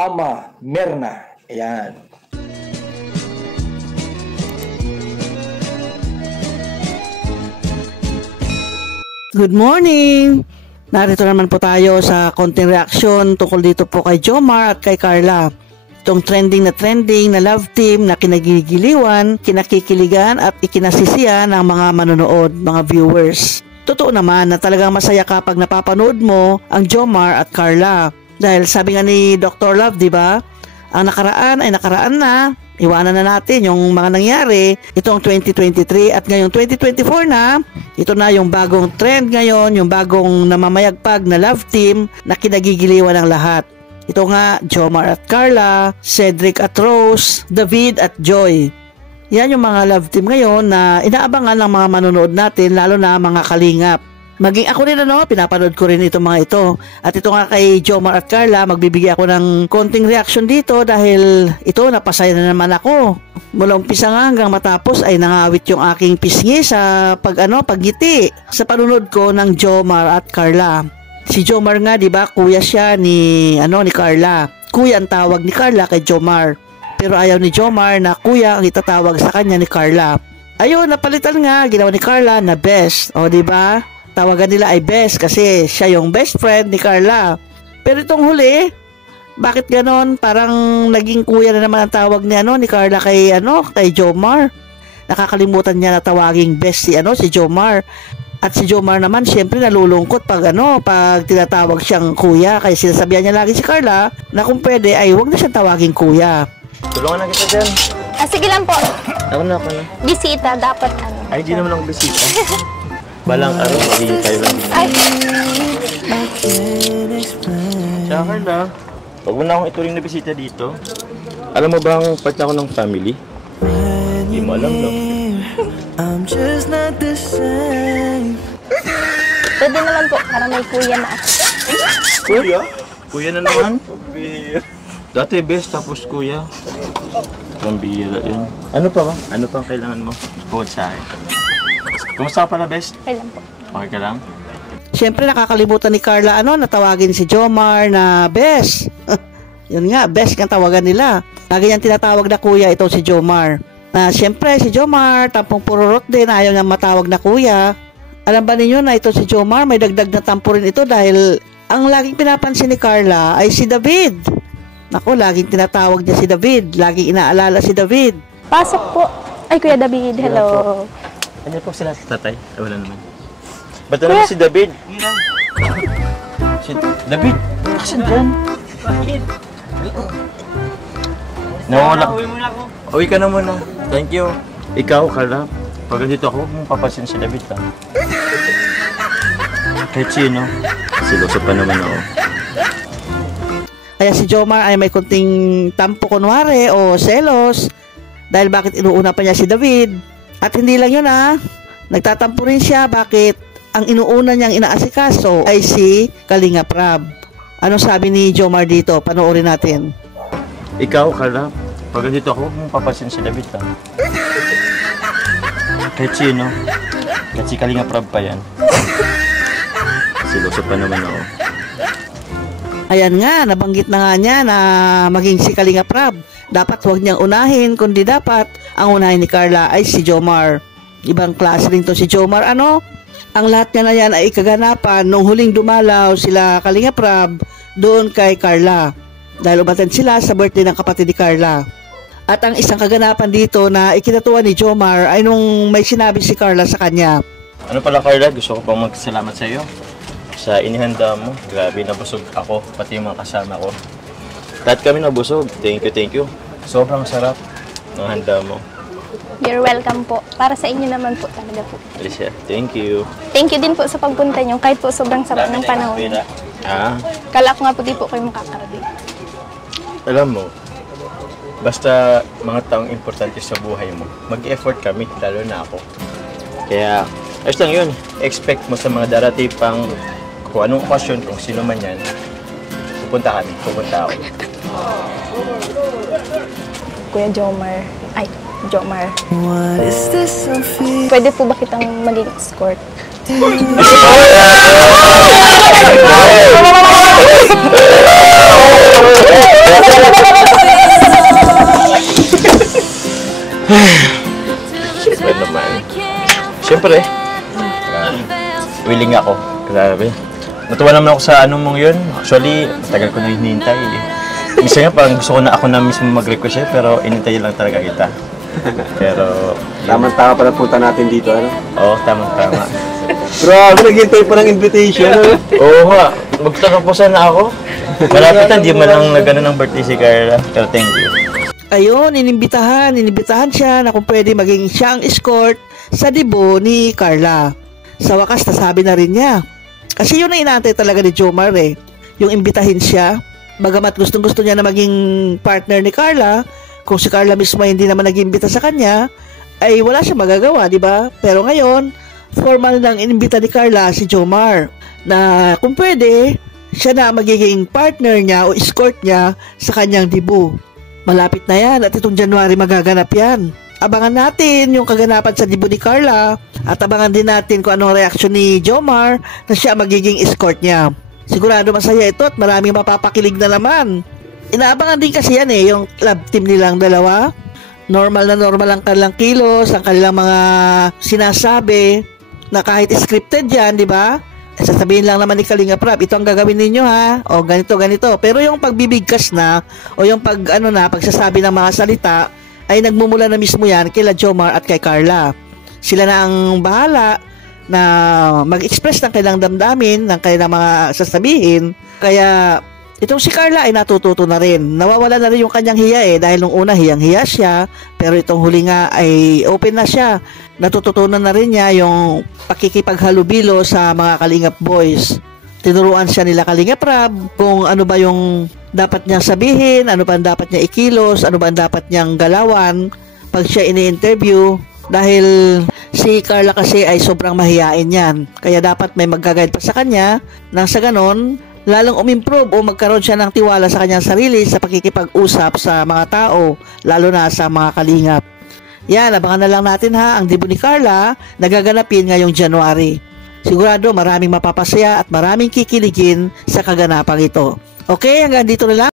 Ama Mirna. Ayan. Good morning! Narito naman po tayo sa konting reaksyon tungkol dito po kay Jomar at kay Carla. Itong trending na love team na kinagigiliwan, kinakikiligan at ikinasisiya ng mga manonood, mga viewers. Totoo naman na talagang masaya kapag napapanood mo ang Jomar at Carla. Dahil sabi nga ni Dr. Love, di ba? Ang nakaraan ay nakaraan na. Iwanan na natin yung mga nangyari itong 2023 at ngayong 2024 na. Ito na yung bagong trend ngayon, yung bagong namamayagpag na love team na kinagigiliwan ng lahat. Ito nga, Jomar at Carla, Cedric at Rose, David at Joy. Yan yung mga love team ngayon na inaabangan ng mga manonood natin, lalo na mga kalingap. Maging ako rin pinapanood ko rin itong mga ito. At ito nga kay Jomar at Carla, magbibigay ako ng konting reaction dito dahil ito, napasaya na naman ako. Mula umpisa nga hanggang matapos ay nangawit yung aking pisngi sa paggiti sa panunod ko ng Jomar at Carla. Si Jomar nga, di ba, kuya siya ni Carla. Kuya ang tawag ni Carla kay Jomar. Pero ayaw ni Jomar na kuya ang itatawag sa kanya ni Carla. Ayun, napalitan nga, ginawa ni Carla na best. O, di ba? Tawagan nila ay best kasi siya yung best friend ni Carla. Pero itong huli, bakit ganon? Parang naging kuya na naman ang tawag ni Carla kay Jomar. Nakakalimutan niya na tawaging best si Jomar. At si Jomar naman syempre nalulungkot pag tinatawag siyang kuya. Kaya sinasabihan niya lagi si Carla na kung pwede ay huwag na siyang tawaging kuya. Tulungan na kita dyan. Sige lang po. Ako na. Bisita, dapat Ay, di naman ako bisita. Balang araw, magiging tayo lang. Ay! Tsaka Carla, huwag mo na akong ituring na bisita dito. Alam mo ba ang part na ako ng family? Hindi mo alam, no? Pwede naman po, para may kuya na ako. Kuya? Kuya na naman? Dati best, tapos kuya. Ang bihira yun. Ano pa ba? Ano pa ang kailangan mo? Bukod sa akin. Kumusta ka pala, best? Okay lang po. Okay ka lang? Siyempre nakakalimutan ni Carla natawagin si Jomar na best. Yun nga, best ang tawagan nila. Lagi niyang tinatawag na kuya itong si Jomar. Siyempre si Jomar, tampong pururot din, ayaw niyang matawag na kuya. Alam ba ninyo na ito si Jomar, may dagdag na tampo rin ito dahil ang laging pinapansin ni Carla ay si David. Naku, laging tinatawag niya si David. Laging inaalala si David. Pasok po. Ay, Kuya David, hello. Ano po sila sa tatay? Wala naman. Ba't naman si David? Si David? Asan dyan? Bakit? Nawala. Uwi muna ako. Uwi ka na muna. Thank you. Ikaw, Carla. Pag dito ako, huwag mong papasin si David, ha? Kahit sino. Siloso pa naman ako. Kaya si Jomar ay may kunting tampo kunwari o selos dahil bakit inuuna pa niya si David. At hindi lang yun nagtatampo rin siya bakit ang inuuna niyang inaasikaso ay si Kalinga Prab. Ano sabi ni Jomar dito? Panoorin natin. Ikaw, Carla. Pag dito ako, huwag mong papasin si David, ha? Kahit sino. Kahit si Kalinga Prab pa yan. Siloso pa naman ako. Ayan nga, nabanggit na nga niya na maging si Kalinga Prab. Dapat huwag niyang unahin, kundi dapat ang unahin ni Carla ay si Jomar. Ibang klase rin to si Jomar. Ang lahat niya na yan ay ikaganapan nung huling dumalaw sila Kalinga Prab doon kay Carla. Dahil umattend sila sa birthday ng kapatid ni Carla. At ang isang kaganapan dito na ikinatuwa ni Jomar ay nung may sinabi si Carla sa kanya. Ano pala, Carla? Gusto ko pang magsalamat sa iyo. Sa inihanda mo. Grabe, nabusog ako, pati yung mga kasama ko. Lahat kami nabusog. Thank you. Sobrang sarap ng handa mo. You're welcome po. Para sa inyo naman po talaga po. Alicia, thank you. Thank you din po sa pagpunta niyo kahit po sobrang sarap ng panahon. Kala ko nga po di po kayo makakarating. Alam mo, basta mga taong importante sa buhay mo, mag-effort kami, lalo na ako. Kaya, ayos lang yun. Expect mo sa mga darating pang kung anong okasyon, kung sino man yan, pupunta ako. Kuya Jomar. Pwede po ba kitang maging escort? grabe. Natuwa naman ako sa ano mong yun. Actually, tagal ko na hinihintay eh. Minsan nga parang gusto ko na ako na mismo mag-request eh, pero inintay lang talaga kita. Pero... Tama-tama pala punta natin dito, ano? Oo, tama-tama. Grabe, naghintay pa ng invitation, ano? Oo nga, magtaka po sana ako. Malapit na, di man lang nagano ng birthday si Carla. Pero thank you. Ayun, inimbitahan siya na kung pwede maging siya ang escort sa debut ni Carla. Sa wakas, nasabi na rin niya. Kasi yun ang inaantay talaga ni Jomar eh. Yung imbitahin siya. Bagamat gustong-gusto niya na maging partner ni Carla, kung si Carla mismo hindi naman nag-imbita sa kanya, ay wala siya magagawa, di ba? Pero ngayon, formal nang inimbita ni Carla si Jomar na kung pwede, siya na magiging partner niya o escort niya sa kanyang debut. Malapit na yan at itong January magaganap yan. Abangan natin yung kaganapan sa debut ni Carla at abangan din natin kung anong reaksyon ni Jomar na siya magiging escort niya. Sigurado masaya ito at maraming mapapakilig na naman. Inaabangan din kasi yan eh, yung love team nilang dalawa. Normal na normal ang kanilang kilos, ang kanilang mga sinasabi na kahit scripted yan, di ba? Sasabihin lang naman ni Kalinga Prab, ito ang gagawin ninyo ha, o ganito, ganito. Pero yung pagbibigkas na, o yung pagsasabi ng mga salita, ay nagmumula na mismo yan kila Jomar at kay Carla. Sila na ang bahala na mag-express ng kailang damdamin, ng kailang mga sasabihin. Kaya itong si Carla ay natututo na rin. Nawawala na rin yung kanyang hiya eh, dahil nung una hiyang-hiya siya, pero itong huli nga ay open na siya. Natututunan na rin niya yung pakikipaghalubilo sa mga Kalingap boys. Tinuruan siya nila Kalinga Prab kung ano ba yung dapat niyang sabihin, ano ba ang dapat niya ikilos, ano ba ang dapat niyang galawan pag siya ini-interview. Dahil si Carla kasi ay sobrang mahiyain yan. Kaya dapat may mag-guide pa sa kanya nang sa ganon, lalong umimprove o magkaroon siya ng tiwala sa kanyang sarili sa pakikipag-usap sa mga tao, lalo na sa mga kalingap. Yan, abangan na lang natin ha, ang debut ni Carla nagaganapin ngayong January. Sigurado maraming mapapasaya at maraming kikiligin sa kaganapang ito. Okay, hanggang dito na lang.